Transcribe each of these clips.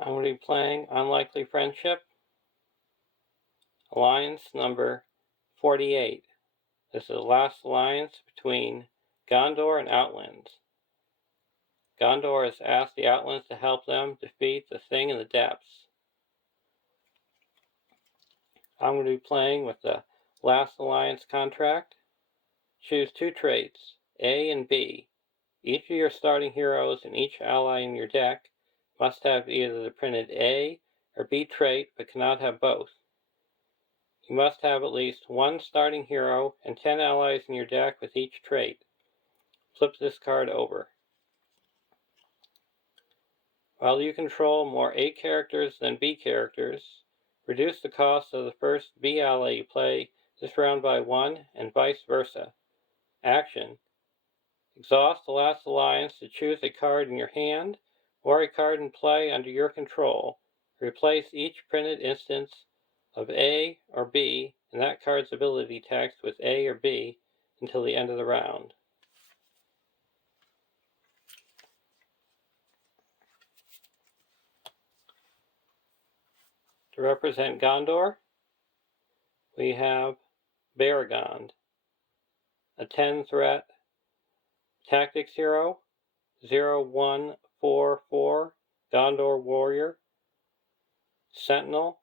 I'm going to be playing Unlikely Friendship, Alliance number 48. This is the last alliance between Gondor and Outlands. Gondor has asked the Outlands to help them defeat the Thing in the Depths. I'm going to be playing with the last alliance contract. Choose two traits, A and B. Each of your starting heroes and each ally in your deck must have either the printed A or B trait, but cannot have both. You must have at least one starting hero and 10 allies in your deck with each trait. Flip this card over. While you control more A characters than B characters, reduce the cost of the first B ally you play this round by 1 and vice versa. Action. Exhaust the last alliance to choose a card in your hand or a card in play under your control. Replace each printed instance of A or B and that card's ability text with A or B until the end of the round. To represent Gondor, we have Baragond, a 10 threat tactics hero, 0144 Gondor warrior, Sentinel.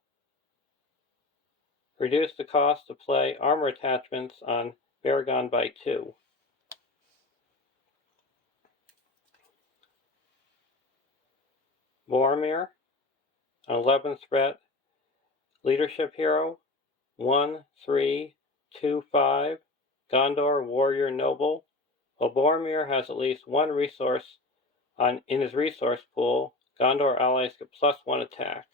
Reduce the cost to play armor attachments on Baragond by 2. Boromir, an 11 threat leadership hero, 1325 Gondor warrior noble. While Boromir has at least one resource in his resource pool, Gondor allies get +1 attack.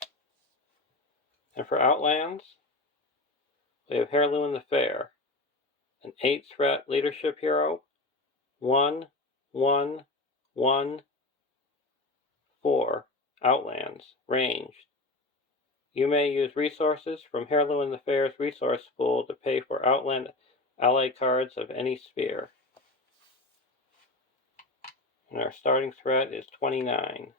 And for Outlands, we have Heirloom the Fair, an 8 threat leadership hero, 1114 Outlands, ranged. You may use resources from Heirloom the Fair's resource pool to pay for Outland ally cards of any sphere. And our starting threat is 29.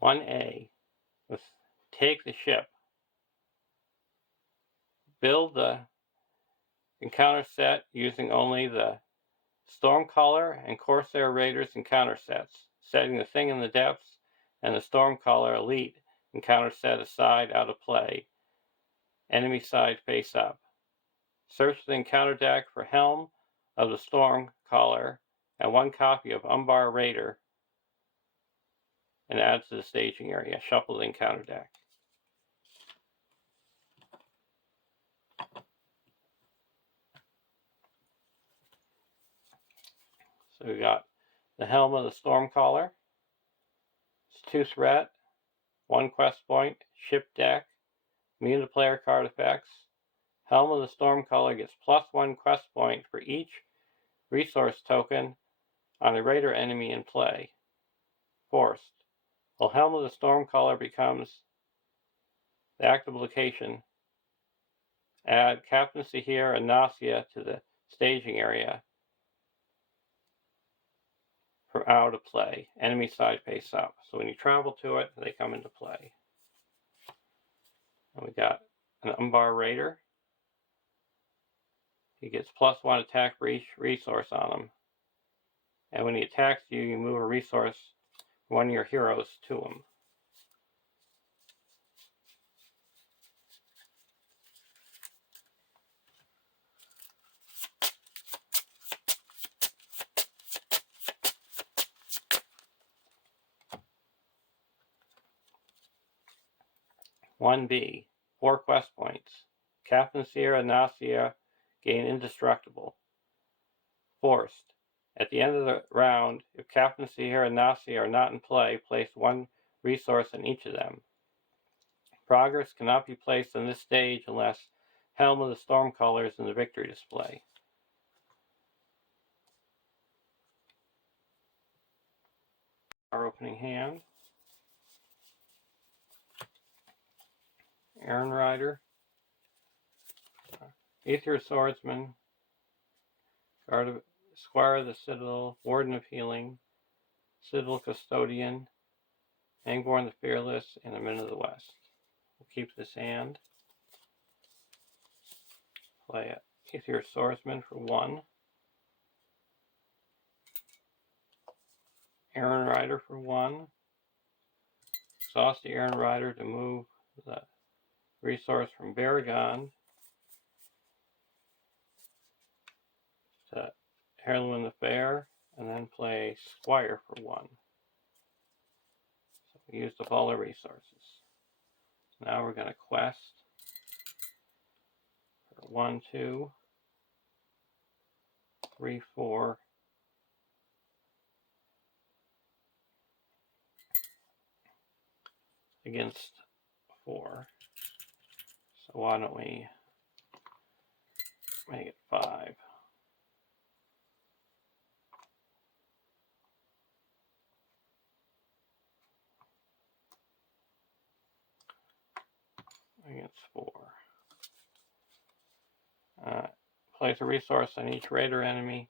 One A. Let's take the ship. Build the encounter set using only the Stormcaller and Corsair Raiders encounter sets, setting the Thing in the Depths and the Stormcaller Elite encounter set aside out of play. Enemy side face up. Search the encounter deck for Helm of the Stormcaller and one copy of Umbar Raider and add to the staging area. Shuffle the encounter deck. So we got the Helm of the Stormcaller. It's 2 threat, 1 quest point, ship deck, immune to player card effects. Helm of the Stormcaller gets +1 quest point for each resource token on a Raider enemy in play. Forced. While Helm of the Stormcaller becomes the active location, add Captain Sahir and Nasia to the staging area from out of play. Enemy side face up. So when you travel to it, they come into play. And we got an Umbar Raider. He gets +1 attack for each resource on him. And when he attacks you, you move a resource from one of your heroes to him. One B, 4 quest points. Captain Sierra and Nasia gain indestructible. Forced. At the end of the round, if Captain Sierra and Nasia are not in play, place 1 resource in each of them. Progress cannot be placed on this stage unless Helm of the Stormcallers in the victory display. Our opening hand. Aaron Rider. Aether Swordsman. Squire of the Citadel. Warden of Healing. Citadel Custodian. Angborn the Fearless, and the Men of the West. We'll keep this hand. Play it. Aether Swordsman for 1. Aaron Rider for 1. Exhaust the Aaron Rider to move the resource from Baragon to Heirloom the Fair, and then play Squire for 1. So we used up all our resources. Now we're going to quest for 1, 2, 3, 4. Against 4. So why don't we make it 5? Against 4. Place a resource on each raider enemy,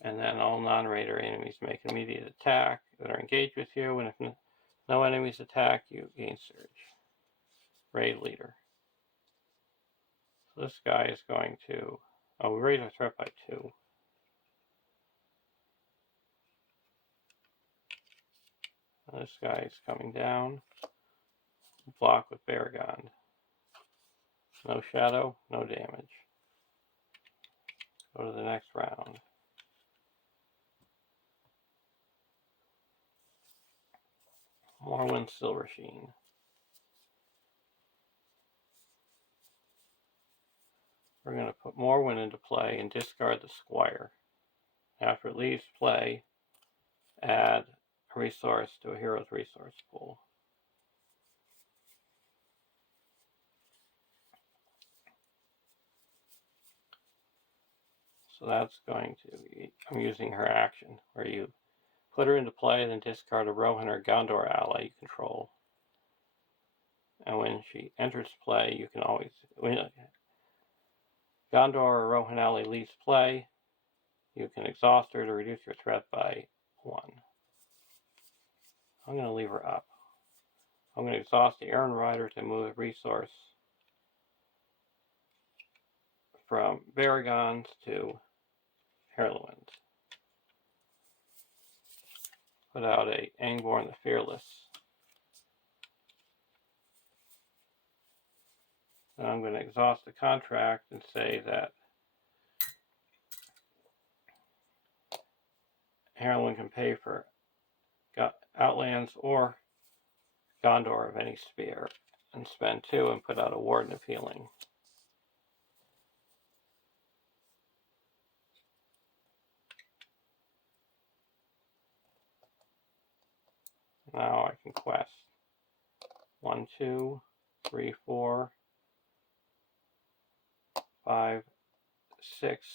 and then all non-raider enemies make an immediate attack that are engaged with you, and if no enemies attack, you gain surge. Raid leader. So this guy is going to... Oh, we raise our threat by 2. This guy is coming down. Block with Baragon. No shadow, no damage. Go to the next round. Morrowind Silver Sheen. We're going to put Morrowind into play and discard the Squire. After it leaves play, add a resource to a hero's resource pool. So that's going to be, I'm using her action, where you put her into play and then discard a Rohan or Gondor ally you control. And when she enters play, you can always, when Gondor or Rohan ally leaves play, you can exhaust her to reduce your threat by 1. I'm going to leave her up. I'm going to exhaust the Aaron Rider to move a resource from Baragons to Heirloom's. Put out a Angborn the Fearless. And I'm going to exhaust the contract and say that Heirloom can pay for Outlands or Gondor of any sphere, and spend 2 and put out a Warden of Healing. Now I can quest 1, 2, 3, 4, 5, 6,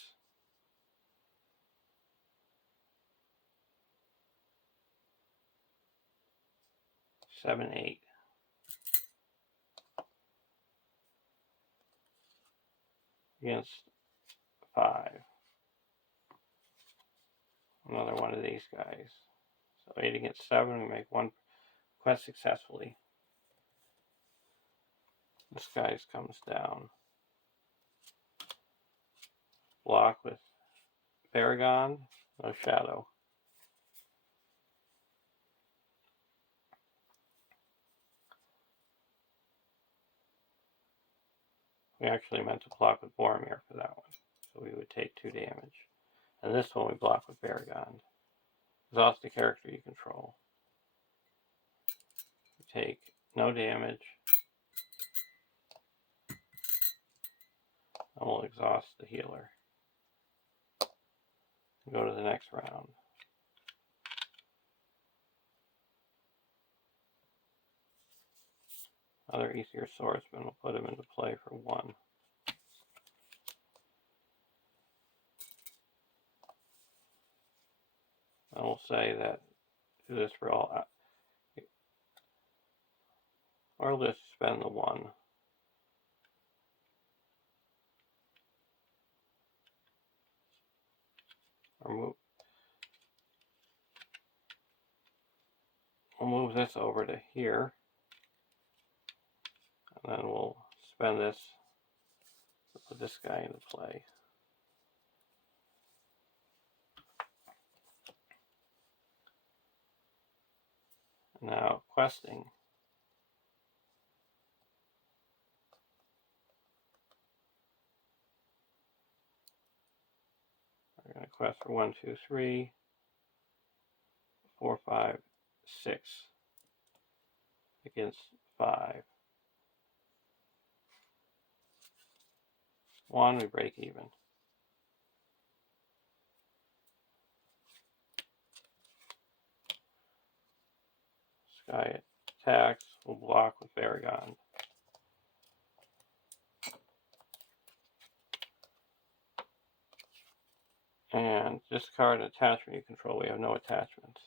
7, 8. Against 5. Another one of these guys. So 8 against 7, we make 1 quest successfully. This guy comes down. Block with Baragon, no shadow. We actually meant to block with Boromir for that one, so we would take 2 damage. And this one we block with Baragon. Exhaust the character you control. We take no damage. And we'll exhaust the healer. Go to the next round. Other Aether Swordsman will put him into play for 1. we'll say that do this for all, or we'll just spend the 1. Or we'll move this over to here, and then we'll spend this to put this guy into play. Now, questing. We're going to quest for 1, 2, 3, 4, 5, 6 against 5. 1, we break even. Sky attacks, we'll block with Baragon. And discard an attachment you control. We have no attachments.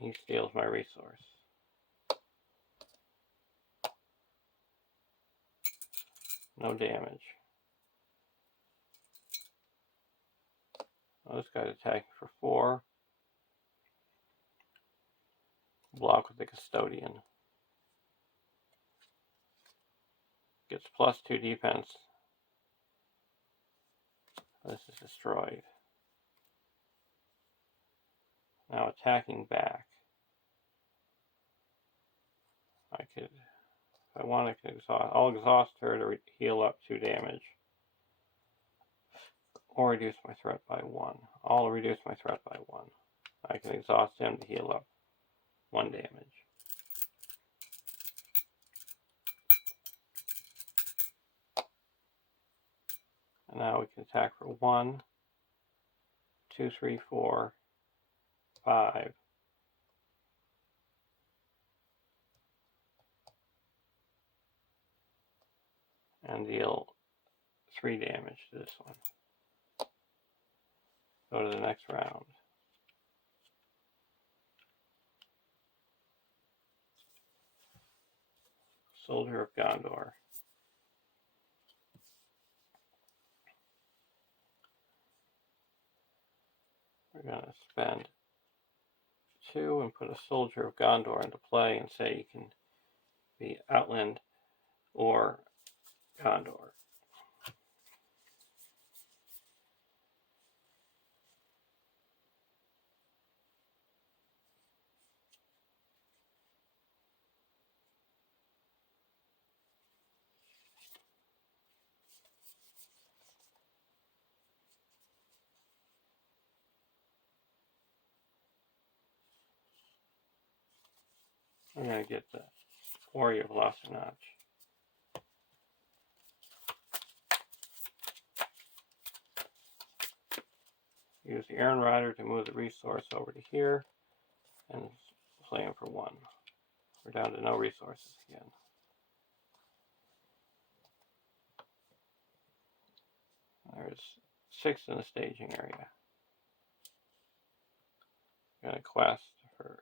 He steals my resource. No damage. Oh, this guy's attacking for 4. Block with the Custodian. Gets +2 defense. This is destroyed. Now attacking back. I could, if I want, I could exhaust. I'll exhaust her to heal up 2 damage. Or reduce my threat by 1. I'll reduce my threat by 1. I can exhaust him to heal up 1 damage. And now we can attack for 1, 2, 3, 4, 5. And deal 3 damage to this one. Go to the next round. Soldier of Gondor. We're going to spend 2 and put a Soldier of Gondor into play and say you can be Outland or Gondor. I'm going to get the Warrior of Lost-a-Notch. Use the Iron Rider to move the resource over to here and play him for 1. We're down to no resources again. There's 6 in the staging area. I'm going to quest for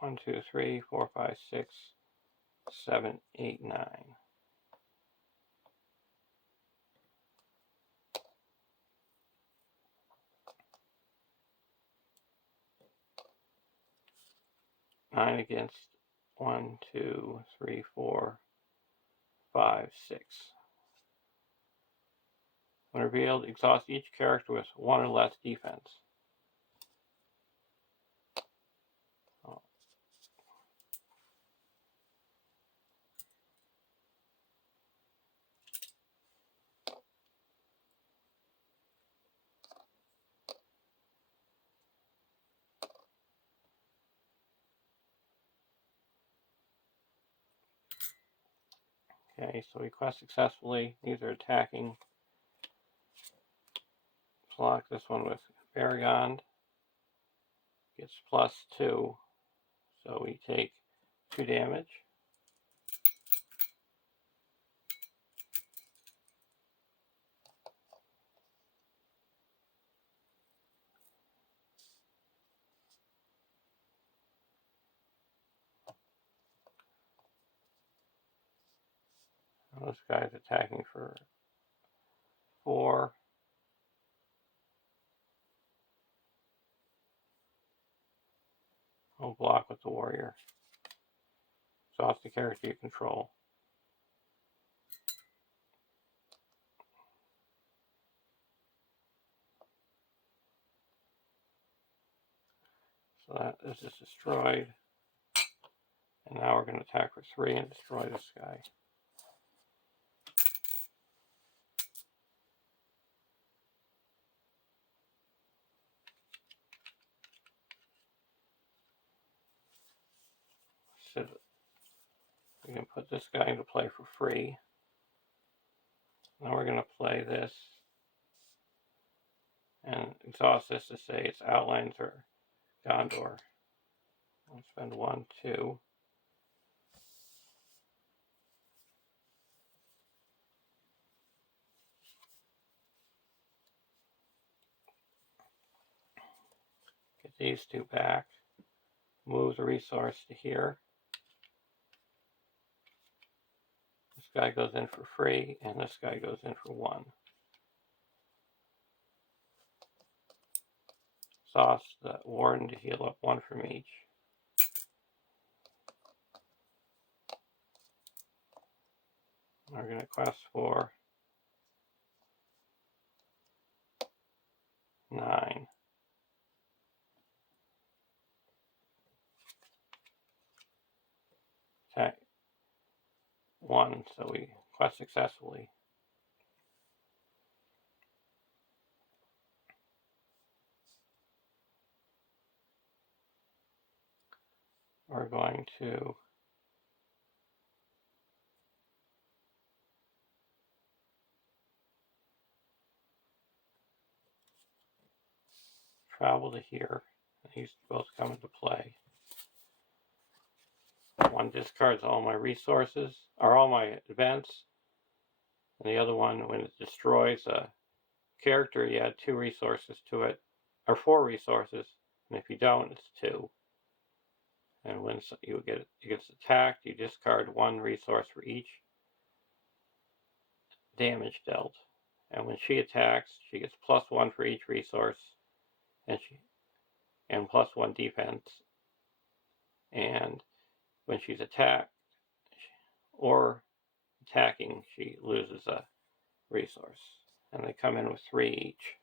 1, 2, 3, 4, 5, 6, 7, 8, 9. Nine against 1, 2, 3, 4, 5, 6. When revealed, exhaust each character with 1 or less defense. Oh. Okay, so we quest successfully. These are attacking. Block this one with Baragon. Gets +2. So we take 2 damage. This guy's attacking for 4. I'll block with the warrior. Exhaust the character you control. So that is just destroyed. And now we're going to attack for 3 and destroy this guy. So we can put this guy into play for free. Now we're going to play this and exhaust this to say it's Outlands or Gondor. I'll spend 1, 2. Get these 2 back. Move the resource to here. This guy goes in for free, and this guy goes in for 1. Exhaust the warden to heal up 1 from each. We're going to quest for 9. Attack 1, so we quest successfully. We're going to travel to here. These both come into play. 1 discards all my resources, or all my events, and the other one, when it destroys a character, you add 2 resources to it, or 4 resources, and if you don't, it's 2. And when it gets attacked, you discard 1 resource for each damage dealt. And when she attacks, she gets +1 for each resource, and +1 defense. And when she's attacked or attacking, she loses a resource. And they come in with 3 each.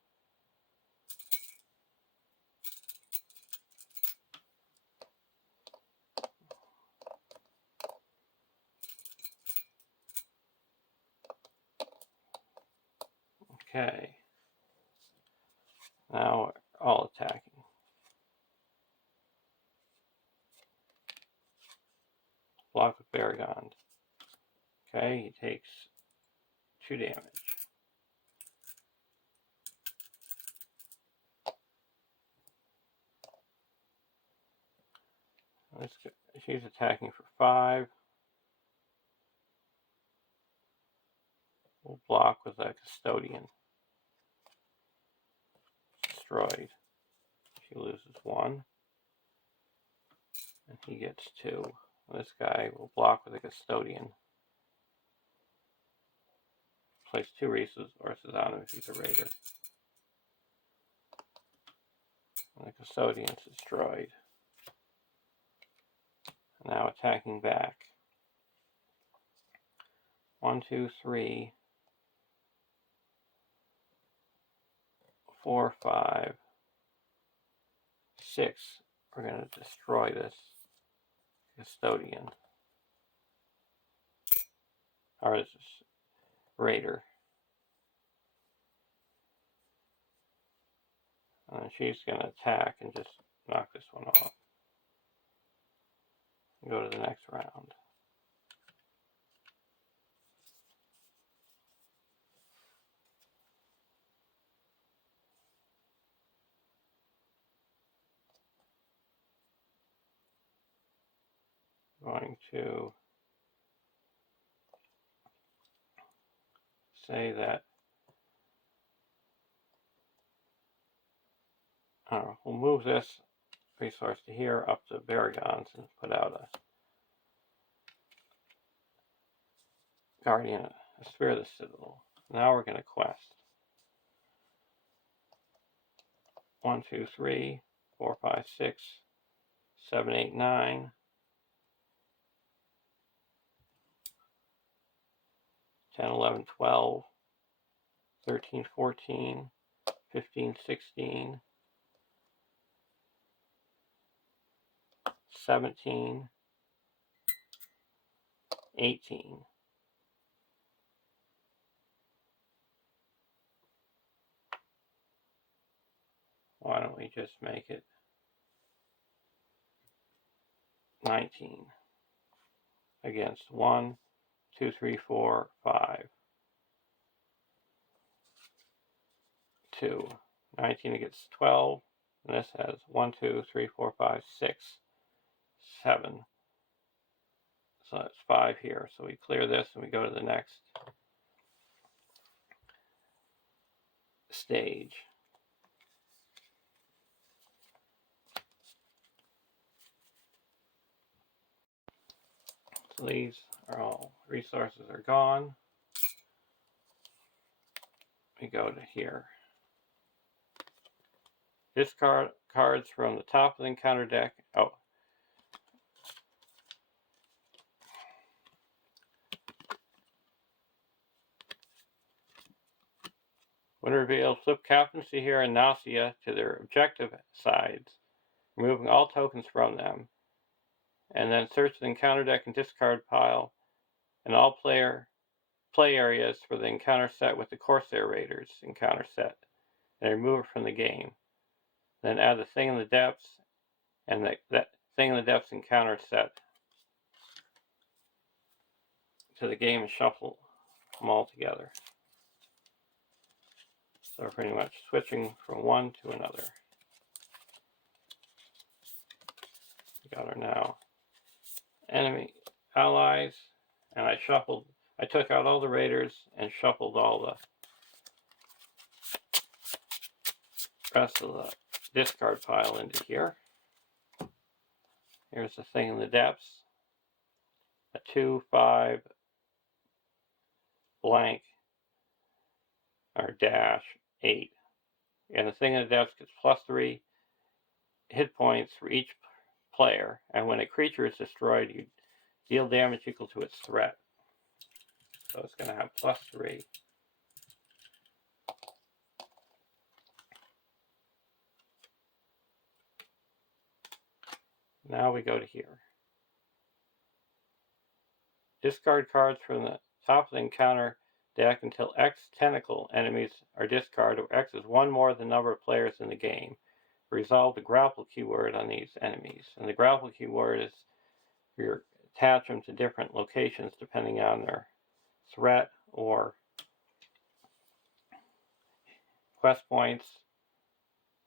Okay. Now we're all attacking. Block with Baragond. Okay, he takes 2 damage. She's attacking for 5. We'll block with a Custodian. Destroyed. She loses 1. And he gets 2. This guy will block with a Custodian. Place 2 resources on him if he's a raider. And the Custodian's destroyed. Now attacking back. 1, 2, 3, 4, 5, 6. We're going to destroy this Custodian. Or this raider. And she's going to attack and just knock this one off. Go to the next round. Going to say that we'll move this resource to here up to Baragons and put out a Guardian, a Sphere of the Citadel. Now we're going to quest. 1, 2, 3, 4, 5, 6, 7, 8, 9. 10, 11, 12, 13, 14, 15, 16, 17, 18. Why don't we just make it 19 against 1, 2, 3, 4, 5, 2. 19 against 12, and this has 1, 2, 3, 4, 5, 6, 7. So that's 5 here. So we clear this and we go to the next stage. So these are all resources are gone. We go to here. Discard cards from the top of the encounter deck. Oh. When revealed, flip Captaincy here and Nausea to their objective sides, removing all tokens from them, and then search the encounter deck and discard pile and all play areas for the encounter set with the Corsair Raiders encounter set, and remove it from the game. Then add the Thing in the Depths and that Thing in the Depths encounter set to the game and shuffle them all together. So we're pretty much switching from one to another. We got our now enemy allies, and I took out all the raiders and shuffled all the rest of the discard pile into here. Here's the Thing in the Depths, a 2, 5, blank, or dash 8. And the Thing in the Depths gets +3 hit points for each player, and when a creature is destroyed, you deal damage equal to its threat. So it's going to have +3. Now we go to here. Discard cards from the top of the encounter deck until X tentacle enemies are discarded, where X is one more than the number of players in the game. Resolve the grapple keyword on these enemies. And the grapple keyword is you attach them to different locations depending on their threat or quest points.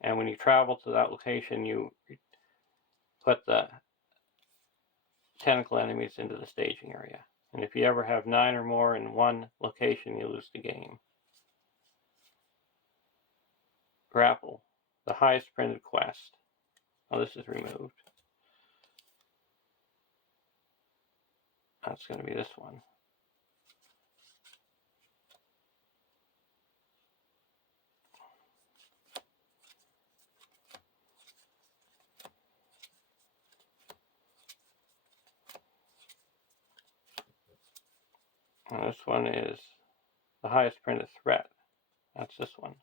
And when you travel to that location, you put the tentacle enemies into the staging area. And if you ever have 9 or more in one location, you lose the game. Grapple, the highest printed quest. Now this is removed. That's going to be this one. And this one is the highest printed threat. That's this one.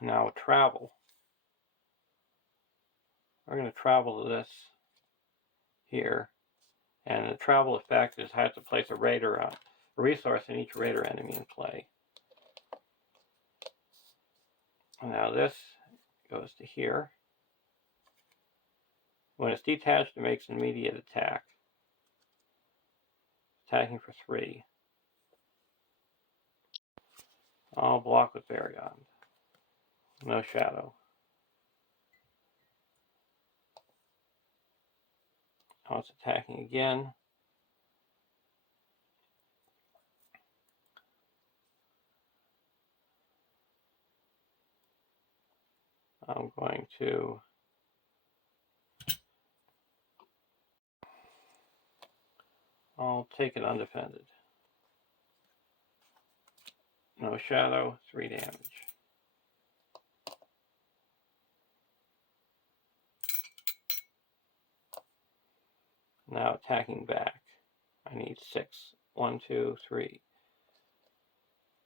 Now travel. We're going to travel to this here. And the travel effect is I have to place a raider on a resource in each raider enemy in play. Now this goes to here. When it's detached, it makes an immediate attack. Attacking for 3. I'll block with Variond. No shadow. Now it's attacking again. I'm going to I'll take it undefended. No shadow, 3 damage. Now attacking back. I need 6. 1, 2, 3.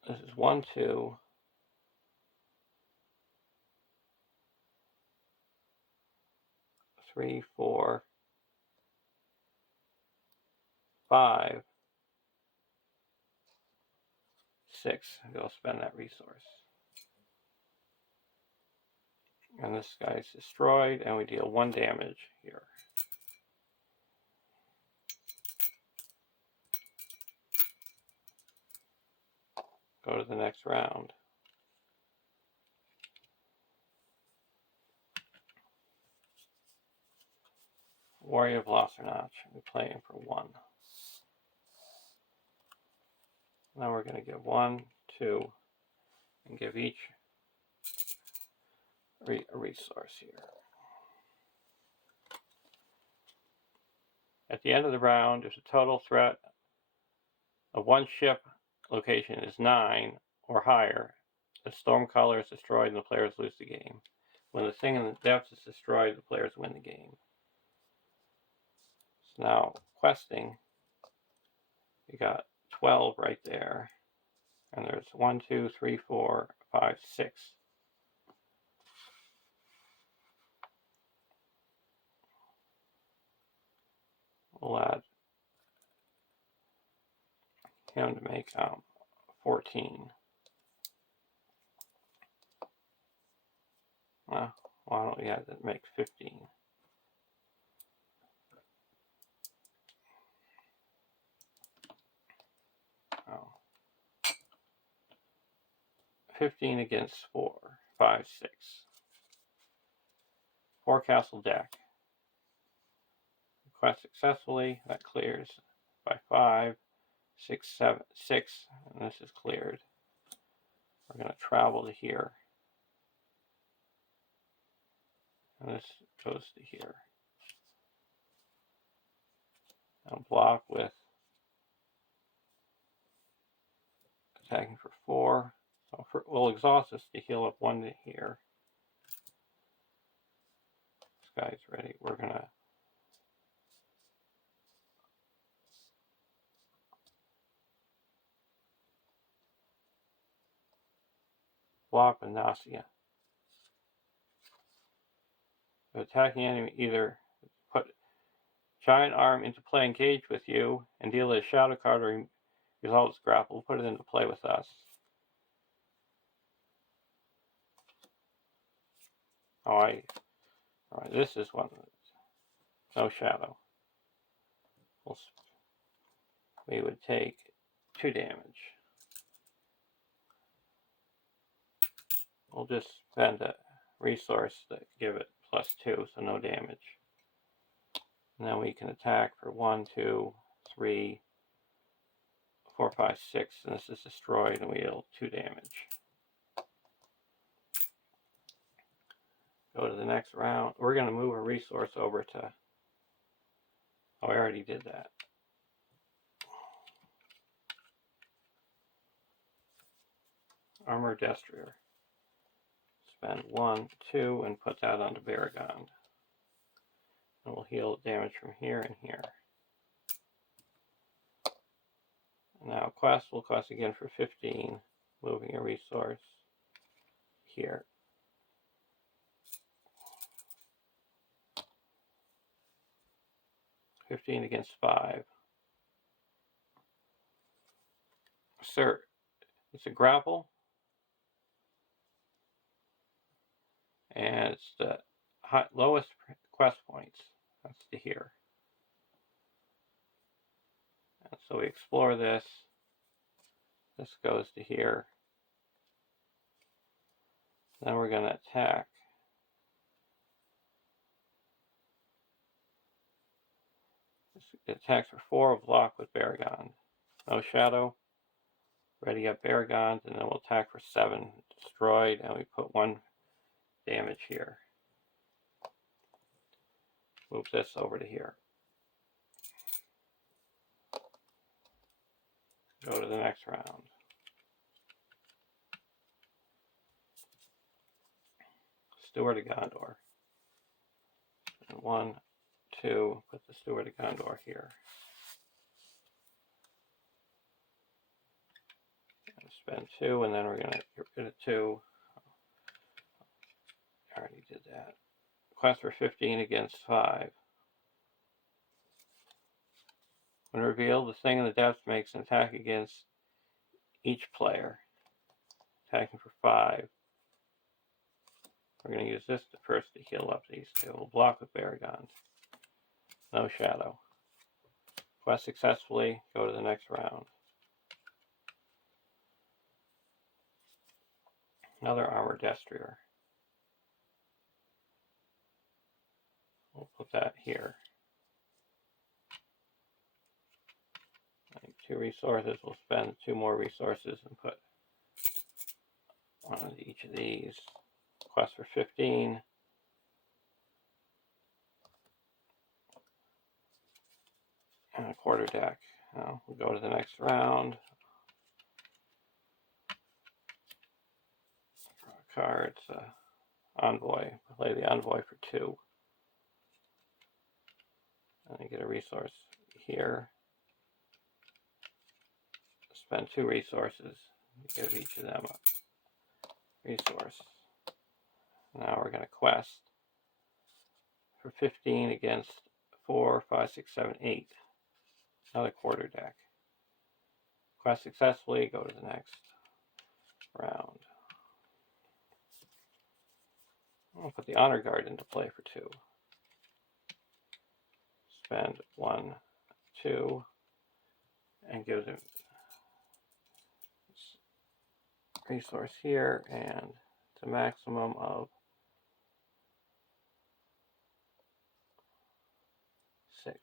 This is 1, 2. 3, 4, 5, 6. Go spend that resource. And this guy's destroyed, and we deal 1 damage here. Go to the next round. Warrior of Lothar. We play him for 1. Now we're going to give 1, 2, and give each a resource here. At the end of the round, if the total threat of 1 ship location is 9 or higher, the storm color is destroyed and the players lose the game. When the thing in the depths is destroyed, the players win the game. So now, questing, you got 12 right there. And there's 1, 2, 3, 4, 5, 6. We'll add him to make 14. Why don't we add that make 15? Oh. 15 against 4, 5, 6. 4 castle deck. Quest successfully, that clears by 5, 6, 7, 6, and this is cleared. We're going to travel to here. And this goes to here. I'll block with attacking for 4. So we'll exhaust this to heal up 1 to here. This guy's ready. We're going to block with Nausea. The attacking enemy either put giant arm into play, engage with you, and deal a shadow card or resolve its grapple. Put it into play with us. Alright, this is one. No shadow. We would take 2 damage. We'll just spend a resource to give it +2, so no damage. And then we can attack for 1, 2, 3, 4, 5, 6, and this is destroyed, and we deal 2 damage. Go to the next round. We're going to move a resource over to... Oh, I already did that. Armor Destrier. Spend 1, 2, and put that onto Baragon. And we'll heal damage from here and here. And now quest, we'll quest again for 15, moving a resource here. $15 against 5. Sir, it's a grapple. And it's the lowest quest points. That's to here. And so we explore this. This goes to here. Then we're going to attack. It attacks for 4 of block with Baragon. No shadow. Ready up Baragon, and then we'll attack for 7. Destroyed, and we put 1 damage here. Move this over to here. Go to the next round. Steward of Gondor. And 1, 2, put the Steward of Gondor here. Spend 2, and then we're going to get rid of 2. I already did that. Quest for 15 against 5. When revealed, the thing in the depths makes an attack against each player. Attacking for 5. We're going to use this first to heal up these 2. We'll block with Baragond. No shadow. Quest successfully. Go to the next round. Another Armored Destrier. We'll put that here. 2 resources. We'll spend 2 more resources and put 1 on each of these. Quest for 15. And a quarter deck. Now we'll go to the next round. Draw a card. It's Envoy. Play the Envoy for 2. And I get a resource here. Spend 2 resources. Give each of them a resource. Now we're going to quest for 15 against 4, 5, 6, 7, 8. Another quarter deck. Quest successfully. Go to the next round. I'll put the Honor Guard into play for 2. Spend 1, 2, and give them resource here, and it's a maximum of 6.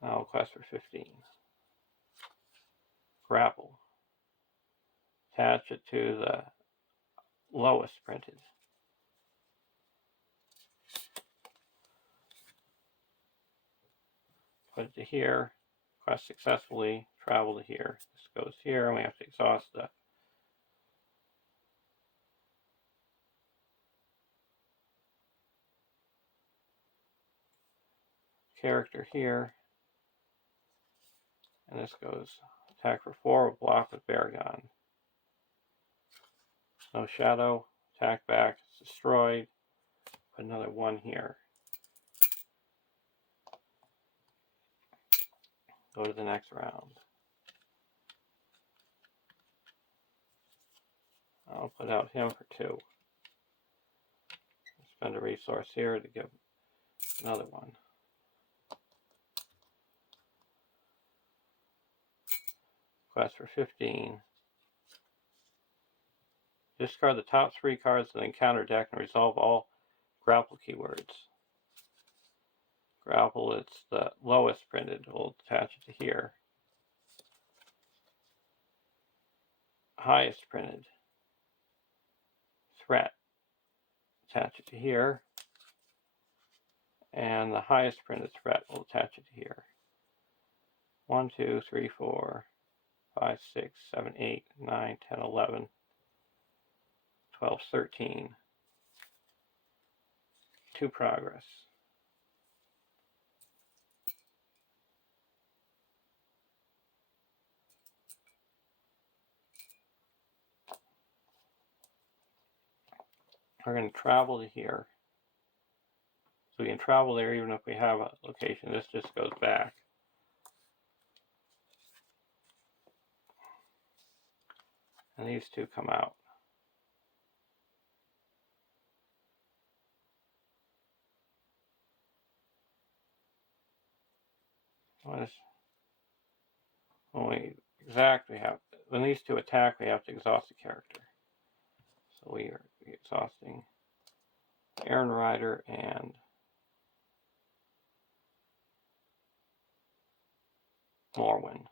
Now quest for 15. Grapple. Attach it to the lowest printed. Put it to here. Quest successfully. Travel to here. This goes here, and we have to exhaust the character here. And this goes attack for 4, block with Baragond. No shadow, attack back, it's destroyed. Put another 1 here. Go to the next round. I'll put out him for 2. Spend a resource here to give another 1. Quest for 15. Discard the top 3 cards of the encounter deck and resolve all grapple keywords. Grapple, it's the lowest printed. We'll attach it to here. Highest printed. Threat. Attach it to here. And the highest printed threat, we'll attach it to here. 1, 2, 3, 4, 5, 6, 7, 8, 9, 10, 11, 12, 13. 2 progress. We're going to travel to here. So we can travel there even if we have a location. This just goes back. And these 2 come out. When these 2 attack, we have to exhaust the character. So we are exhausting Aaron Rider and Morwen.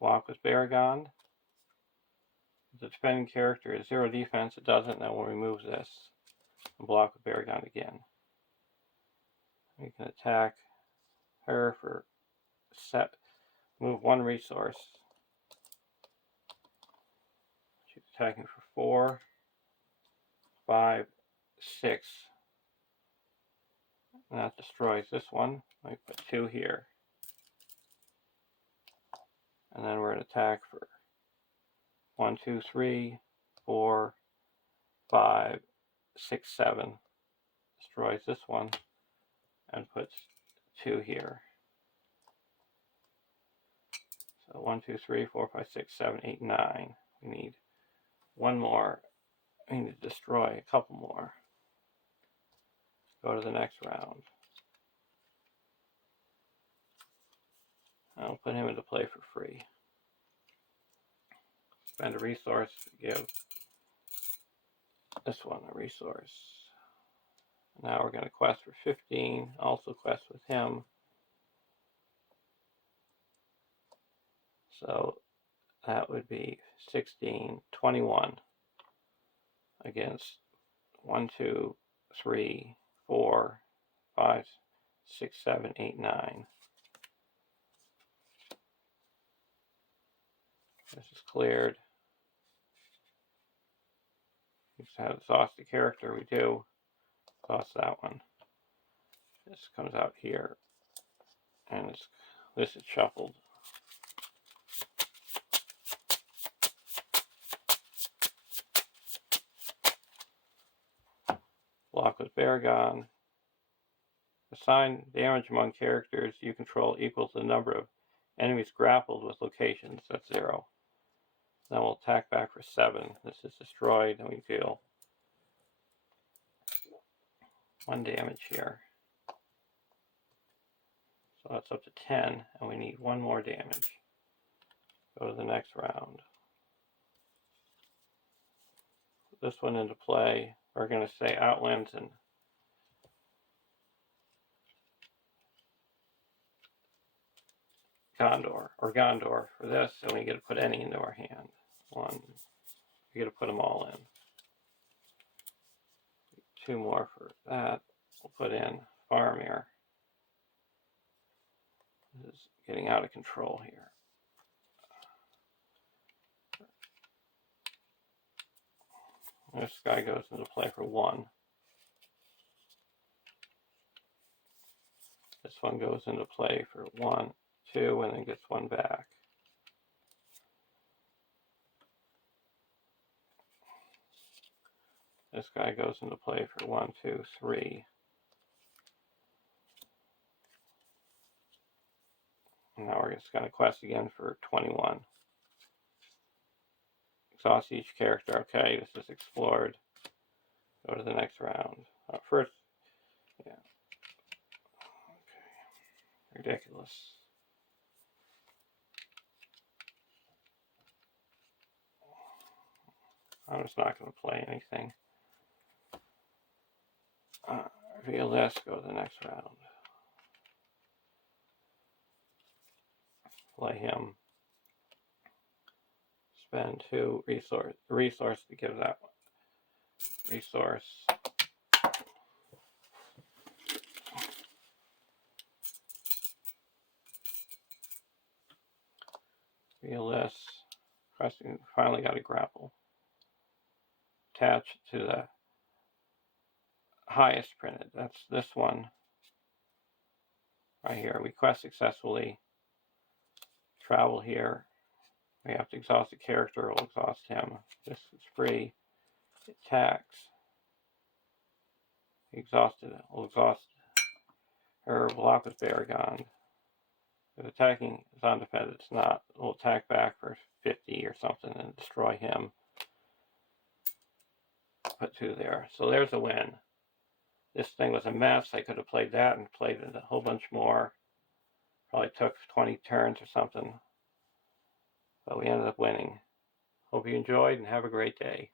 Block with Baragond. The defending character is 0 defense. It doesn't. Then we'll remove this and block with Baragond again. We can attack her for Move 1 resource. She's attacking for 4, 5, 6. And that destroys this one. I put 2 here. And then we're going to attack for 1, 2, 3, 4, 5, 6, 7. Destroys this one and puts 2 here. So 1, 2, 3, 4, 5, 6, 7, 8, 9. We need 1 more. We need to destroy a couple more. Go to the next round. I'll put him into play for free. Spend a resource to give this one a resource. Now we're going to quest for 15. Also quest with him. So that would be 16, 21 against 1, 2, 3, 4, 5, 6, 7, 8, 9. This is cleared. We just have exhaust the character. We do exhaust that one. This comes out here, and this is shuffled. Block with Baragon. Assign damage among characters you control equals the number of enemies grappled with locations. That's 0. Then we'll attack back for 7. This is destroyed, and we deal 1 damage here. So that's up to 10, and we need 1 more damage. Go to the next round. Put this one into play. We're going to say Outlands and Gondor for this, and we get to put any into our hand. 1. We get to put them all in. 2 more for that. We'll put in Faramir. This is getting out of control here. This guy goes into play for 1. This one goes into play for 1, 2, and then gets 1 back. This guy goes into play for 1, 2, 3. And now we're just going to quest again for 21. Exhaust each character. Okay, this is explored. Go to the next round. First, yeah. Okay. Ridiculous. I'm just not going to play anything. Reveal this, go to the next round. Play him. Spend 2 resource to give that one. Resource. Reveal this. Finally got a grapple. Attach to the highest printed. That's this one right here. We quest successfully. Travel here. We have to exhaust a character. We'll exhaust him. This is free. It attacks. Exhausted. We'll exhaust her. Block with Baragon. If attacking is on defense, it's not. We'll attack back for 50 or something and destroy him. Put 2 there. So there's a win. This thing was a mess. I could have played that and played it a whole bunch more. Probably took 20 turns or something. But we ended up winning. Hope you enjoyed and have a great day.